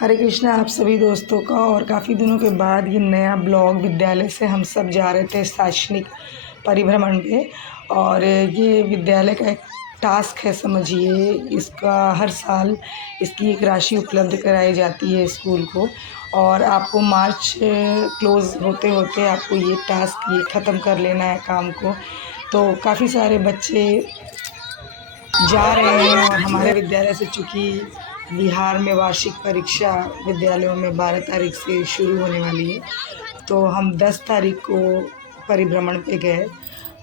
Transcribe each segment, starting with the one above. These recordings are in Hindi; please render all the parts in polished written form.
हरे कृष्णा आप सभी दोस्तों का। और काफ़ी दिनों के बाद ये नया ब्लॉग विद्यालय से हम सब जा रहे थे शैक्षणिक परिभ्रमण पे। और ये विद्यालय का एक टास्क है समझिए। इसका हर साल इसकी एक राशि उपलब्ध कराई जाती है स्कूल को। और आपको मार्च क्लोज़ होते होते आपको ये टास्क ये ख़त्म कर लेना है काम को। तो काफ़ी सारे बच्चे जा रहे हैं। और हमारे विद्यालय से चूँकि बिहार में वार्षिक परीक्षा विद्यालयों में 12 तारीख से शुरू होने वाली है, तो हम 10 तारीख को परिभ्रमण पे गए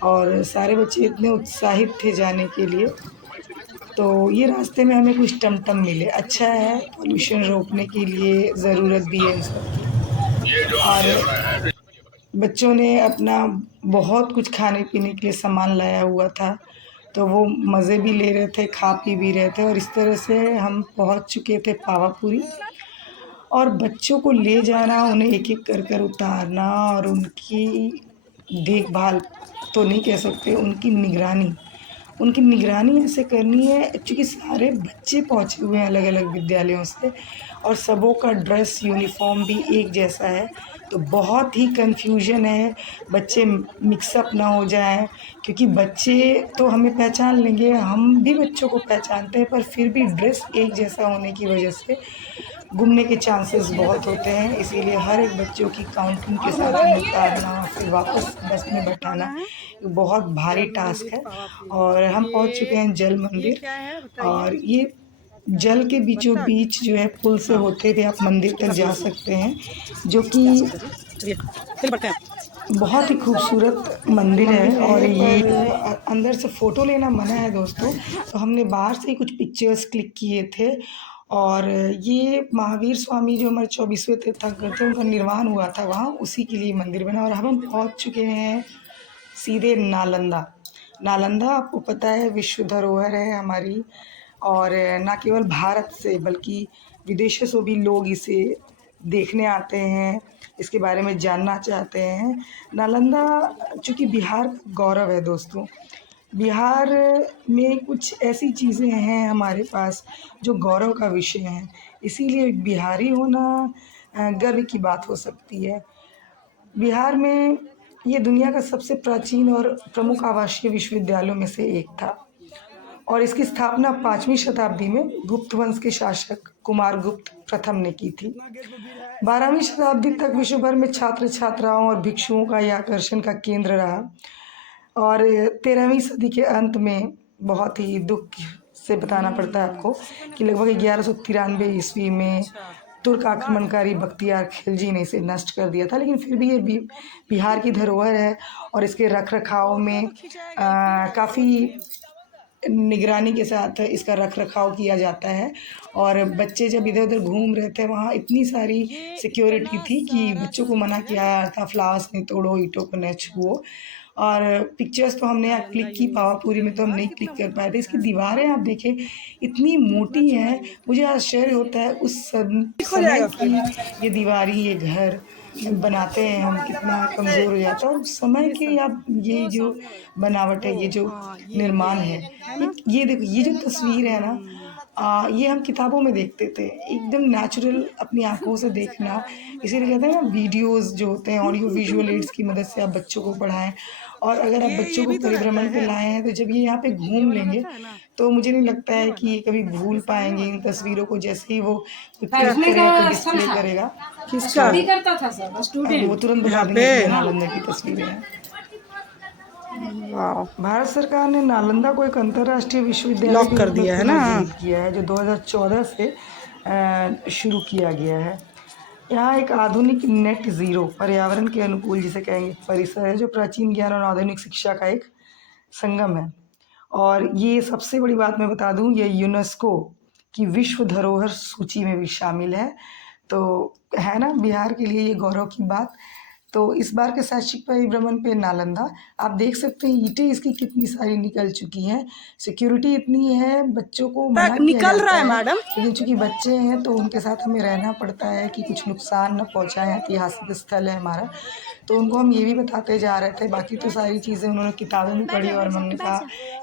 और सारे बच्चे इतने उत्साहित थे जाने के लिए। तो ये रास्ते में हमें कुछ टमटम मिले, अच्छा है, पॉल्यूशन रोकने के लिए ज़रूरत भी है इन सब की। और बच्चों ने अपना बहुत कुछ खाने पीने के लिए सामान लाया हुआ था, तो वो मज़े भी ले रहे थे, खा पी भी रहे थे। और इस तरह से हम पहुंच चुके थे पावापुरी। और बच्चों को ले जाना, उन्हें एक-एक कर कर उतारना और उनकी देखभाल तो नहीं कह सकते, उनकी निगरानी ऐसे करनी है। चूँकि सारे बच्चे पहुँचे हुए हैं अलग-अलग विद्यालयों से और सबों का ड्रेस यूनिफ़ॉर्म भी एक जैसा है, तो बहुत ही कन्फ्यूज़न है, बच्चे मिक्सअप ना हो जाएँ। क्योंकि बच्चे तो हमें पहचान लेंगे, हम भी बच्चों को पहचानते हैं, पर फिर भी ड्रेस एक जैसा होने की वजह से गुमने के चांसेस बहुत होते हैं। इसीलिए हर एक बच्चों की काउंटिंग के साथ उन्हें उतारना और फिर वापस बस में बैठाना ये बहुत भारी टास्क है। और हम पहुंच चुके हैं जल मंदिर। और ये जल के बीचों बीच जो है पुल से होते हुए आप मंदिर तक जा सकते हैं, जो कि बहुत ही खूबसूरत मंदिर है। और ये अंदर से फ़ोटो लेना मना है दोस्तों, तो हमने बाहर से ही कुछ पिक्चर्स क्लिक किए थे। और ये महावीर स्वामी जो हमारे 24वें तीर्थंकर थे, उनका निर्वाण हुआ था वहाँ, उसी के लिए मंदिर बना। और अब हम पहुँच चुके हैं सीधे नालंदा। नालंदा आपको पता है विश्व धरोहर है हमारी। और ना केवल भारत से बल्कि विदेशों से भी लोग इसे देखने आते हैं, इसके बारे में जानना चाहते हैं। नालंदा चूँकि बिहार का गौरव है दोस्तों। बिहार में कुछ ऐसी चीज़ें हैं हमारे पास जो गौरव का विषय हैं, इसीलिए एक बिहारी होना गर्व की बात हो सकती है। बिहार में ये दुनिया का सबसे प्राचीन और प्रमुख आवासीय विश्वविद्यालयों में से एक था। और इसकी स्थापना 5वीं शताब्दी में गुप्त वंश के शासक कुमारगुप्त प्रथम ने की थी। 12वीं शताब्दी तक विश्व भर में छात्र छात्राओं और भिक्षुओं का यह आकर्षण का केंद्र रहा। और 13वीं सदी के अंत में बहुत ही दुख से बताना पड़ता है आपको कि लगभग 1193 ईस्वी में तुर्क आक्रमणकारी बख्तियार खिलजी ने इसे नष्ट कर दिया था। लेकिन फिर भी ये बिहार की धरोहर है और इसके रख रखाव में काफ़ी निगरानी के साथ इसका रख रखाव किया जाता है। और बच्चे जब इधर उधर घूम रहे थे वहाँ इतनी सारी सिक्योरिटी थी कि बच्चों को मना किया था, फ्लावर्स नहीं तोड़ो, ईंटों को न छुओ। और पिक्चर्स तो हमने यहाँ क्लिक की, पावापुरी में तो हम नहीं क्लिक कर पाए थे। इसकी दीवारें आप देखें इतनी मोटी हैं, मुझे आश्चर्य होता है उस समय की ये दीवारें, ये घर बनाते हैं हम, कितना कमज़ोर हो जाता है। और उस समय के आप ये जो बनावट है, ये जो निर्माण है, ये देखो, ये जो तस्वीर है ना, ये हम किताबों में देखते थे, एकदम नेचुरल अपनी आँखों से देखना। इसीलिए कहते हैं ना वीडियोज़ जो होते हैं, ऑडियो विजुअल एड्स की मदद से आप बच्चों को पढ़ाएँ। और अगर आप बच्चों को परिभ्रमण पे लाए हैं, तो जब ये यहाँ पे घूम लेंगे, तो मुझे नहीं लगता है कि ये कभी भूल पाएँगे इन तस्वीरों को। जैसे ही वो क्लिक करेगा, कोई डिस्प्ले करेगा, किसका वो तुरंत बता यहाँ देंगे पे? कि ये नालंदा की तस्वीरें हैं। वाह, भारत सरकार ने नालंदा को एक अंतर्राष्ट्रीय विश्वविद्यालय लॉक के कर रूप में दिया है ना। पुनर्जीवित किया है, जो 2014 से शुरू किया गया है। यहाँ एक आधुनिक नेट ज़ीरो पर्यावरण के अनुकूल जिसे कहेंगे परिसर है, जो प्राचीन ज्ञान और आधुनिक शिक्षा का एक संगम है। और ये सबसे बड़ी बात मैं बता दूँ, ये यूनेस्को की विश्व धरोहर सूची में भी शामिल है। तो है ना बिहार के लिए ये गौरव की बात। तो इस बार के शैक्षिक परिभ्रमण पे नालंदा आप देख सकते हैं ईंटें इसकी कितनी सारी निकल चुकी हैं। सिक्योरिटी इतनी है, बच्चों को मना किया निकल जाता रहा है मैडम, लेकिन चूंकि बच्चे हैं तो उनके साथ हमें रहना पड़ता है कि कुछ नुकसान न पहुंचाएं। ऐतिहासिक स्थल है हमारा, तो उनको हम ये भी बताते जा रहे थे। बाकी तो सारी चीज़ें उन्होंने किताबों में पढ़ी और हमने कहा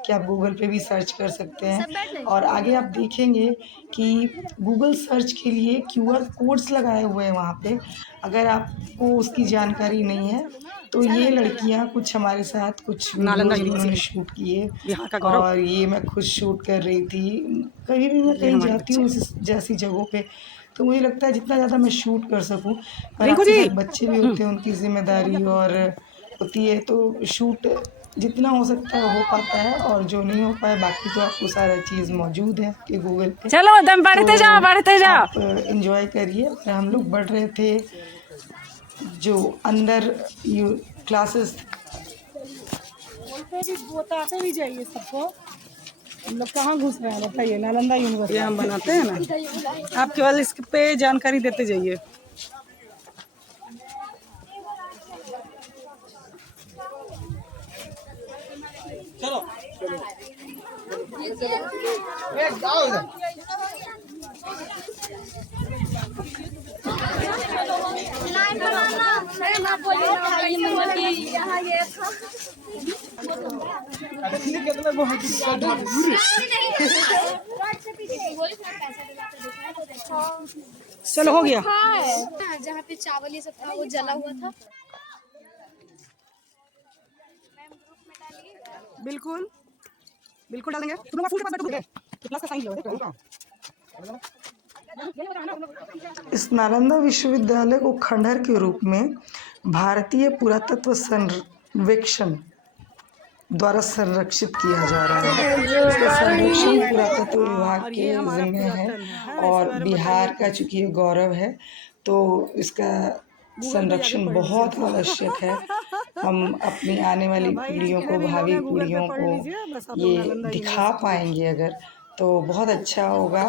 कि आप गूगल पे भी सर्च कर सकते हैं। और आगे आप देखेंगे कि गूगल सर्च के लिए QR कोड्स लगाए हुए हैं वहाँ पे। अगर आपको उसकी जानकारी नहीं है तो ये लड़कियाँ कुछ हमारे साथ कुछ नालंदा वीडियोज़ उन्होंने यूनिवर्सिटी शूट किए बिहार का गौरव। और ये मैं खुद शूट कर रही थी। कभी भी मैं कहीं हमारे जाती हूँ इस जैसी जगहों पे तो मुझे लगता है जितना ज़्यादा मैं शूट कर सकूँ, पर रिंकू आपके जी, साथ बच्चे भी होते हैं, उनकी ज़िम्मेदारी और होती है, तो शूट जितना हो सकता है हो पाता है और जो नहीं हो पाए बाकी तो आपको सारा चीज़ मौजूद है आपके गूगल पे। चलो दम बढ़ते जाओ तो बढ़ते जाओ। आप एंजॉय करिए। और हम लोग बढ़ रहे थे जो अंदर क्लासेस बताते भी जाइए सबको हम लोग कहाँ घुस रहे हैं, बताइए। नालंदा यूनिवर्सिटी हम बनाते हैं ना, आप केवल इस पे जानकारी देते जाइए। चलो चलो हो गया। जहाँ पे चावल ये सब था वो जला हुआ था। बिल्कुल बिल्कुल डालेंगे। तुम फूल के पास बैठो, क्लास का साइन लो। इस नालंदा विश्वविद्यालय को खंडहर के रूप में भारतीय पुरातत्व सर्वेक्षण द्वारा संरक्षित किया जा रहा है। इसका संरक्षण पुरातत्व विभाग के जिम्मे है और बिहार का चूंकि ये गौरव है तो इसका संरक्षण बहुत आवश्यक है। हम अपनी आने वाली पीढ़ियों को, भावी पीढ़ियों को ये दिखा पाएंगे अगर, तो बहुत अच्छा होगा।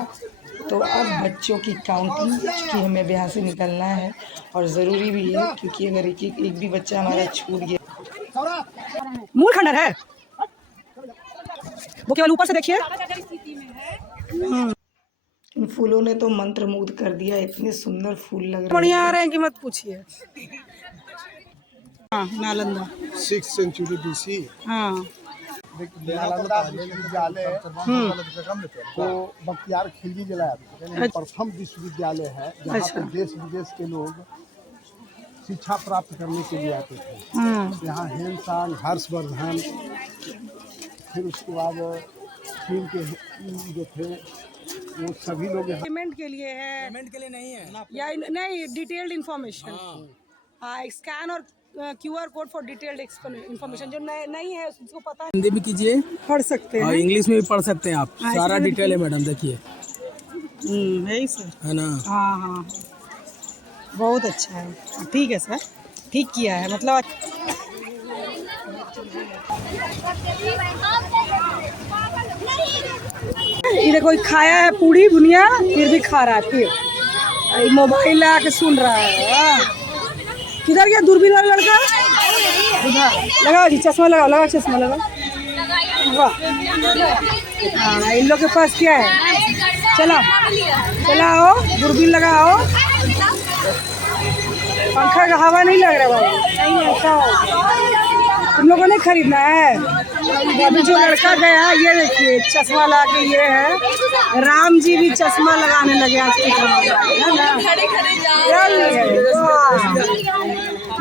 तो अब बच्चों की काउंटिंग, चूँकि हमें अब यहाँ से निकलना है और ज़रूरी भी है क्योंकि अगर एक भी बच्चा हमारा छूट गया। मूल खंडर है वो, केवल ऊपर से देखिए। इन फूलों ने तो मंत्रमुग्ध कर दिया, इतने सुंदर फूल लग रहे बढ़िया आ हैं। रहे हैं कि मत पूछिए। हाँ नालंदा 6th century BC। हाँ नालंदा विश्वविद्यालय को बख्तियार खिलजी जलाया था। प्रथम विश्वविद्यालय है जहाँ पर देश विदेश के लोग शिक्षा प्राप्त करने के लिए आते थे। यहाँ हेमसांग, हर्षवर्धन, फिर उसके बाद चीन के जो थे वो सभी लोग यहाँ पेमेंट के लिए है। पेमेंट के लिए नहीं है या नहीं, डिटेल्ड इन्फॉर्मेशन। हाँ स्कैन और QR code for detailed information. जो नहीं है उसको पता है हिंदी भी कीजिए, पढ़ सकते हैं, इंग्लिश में भी पढ़ सकते हैं आप। सारा डिटेल है मैडम, देखिए यही सर है ना। हाँ हाँ बहुत अच्छा है। ठीक है सर, ठीक किया है मतलब। ये देखो खाया है पूरी बुनिया फिर भी खा रहा है, फिर मोबाइल लगा के सुन रहा है। किधर गया दूरबीन वाला लड़का? उधर लगाओ जी, चश्मा लगाओ, लगाओ चश्मा लगाओ। वाह हाँ, इन लोग के पास क्या है? चला चलाओ, दूरबीन लगाओ। पंखा का हवा नहीं लग रहा बाबू, नहीं ऐसा तुम लोगों ने खरीदना है। अभी जो लड़का गया ये देखिए चश्मा ला के, ये है राम जी भी चश्मा लगाने लगे आज के जमाने में।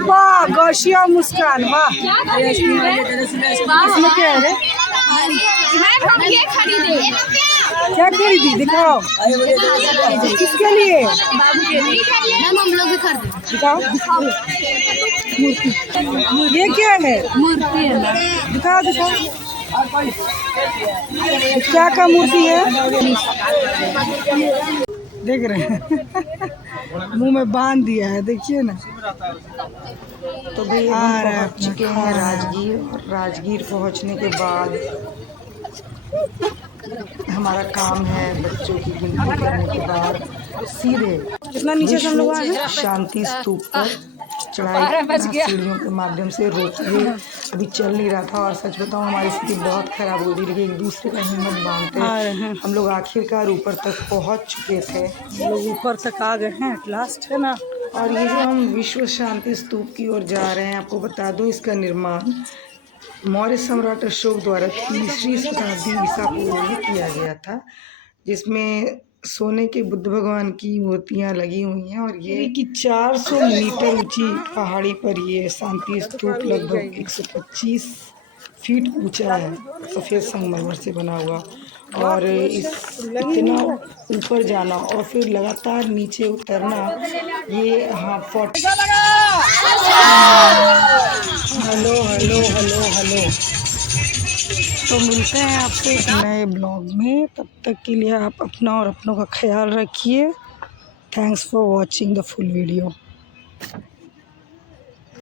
वाह गौशिया मुस्कान, वाह। इसमें क्या है? क्या खरीदी दिखाओ, किसके लिए? हम लोग भी खरीदे। दिखाओ ये क्या है? मूर्ति है। दिखाओ दिखाओ क्या का मूर्ति है? देख रहे हैं मुंह में बांध दिया है, देखिए ना। तो भाई हम पहुँच चुके हैं राजगीर और राजगीर पहुँचने के बाद हमारा काम है बच्चों की गिनती करने के बाद सीधे कितना नीचे से हम लोग आए हैं? शांति स्तूप पर चढ़ाई सीढ़ियों के माध्यम से रोपवे अभी चल नहीं रहा था। और सच बताऊं हमारी स्थिति बहुत ख़राब हो रही थी, एक दूसरे का हिम्मत बांधते हम लोग आखिरकार ऊपर तक पहुंच चुके थे। लोग ऊपर तक आ गए हैं एट लास्ट, है ना। और ये जो हम विश्व शांति स्तूप की ओर जा रहे हैं, आपको बता दूं इसका निर्माण मौर्य सम्राट अशोक द्वारा 3वीं शताब्दी ईसा पूर्व में किया गया था, जिसमें सोने के बुद्ध भगवान की मूर्तियां लगी हुई हैं। और ये कि 400 मीटर ऊंची पहाड़ी पर ये शांति स्तूप लगभग 125 फीट ऊंचा है, सफ़ेद संगमरमर से बना हुआ। और इतना ऊपर जाना और फिर लगातार नीचे उतरना, ये हाँ 40। Hello hello hello hello. तो मिलते हैं आपसे एक नए ब्लॉग में, तब तक के लिए आप अपना और अपनों का ख्याल रखिए। Thanks for watching the full video.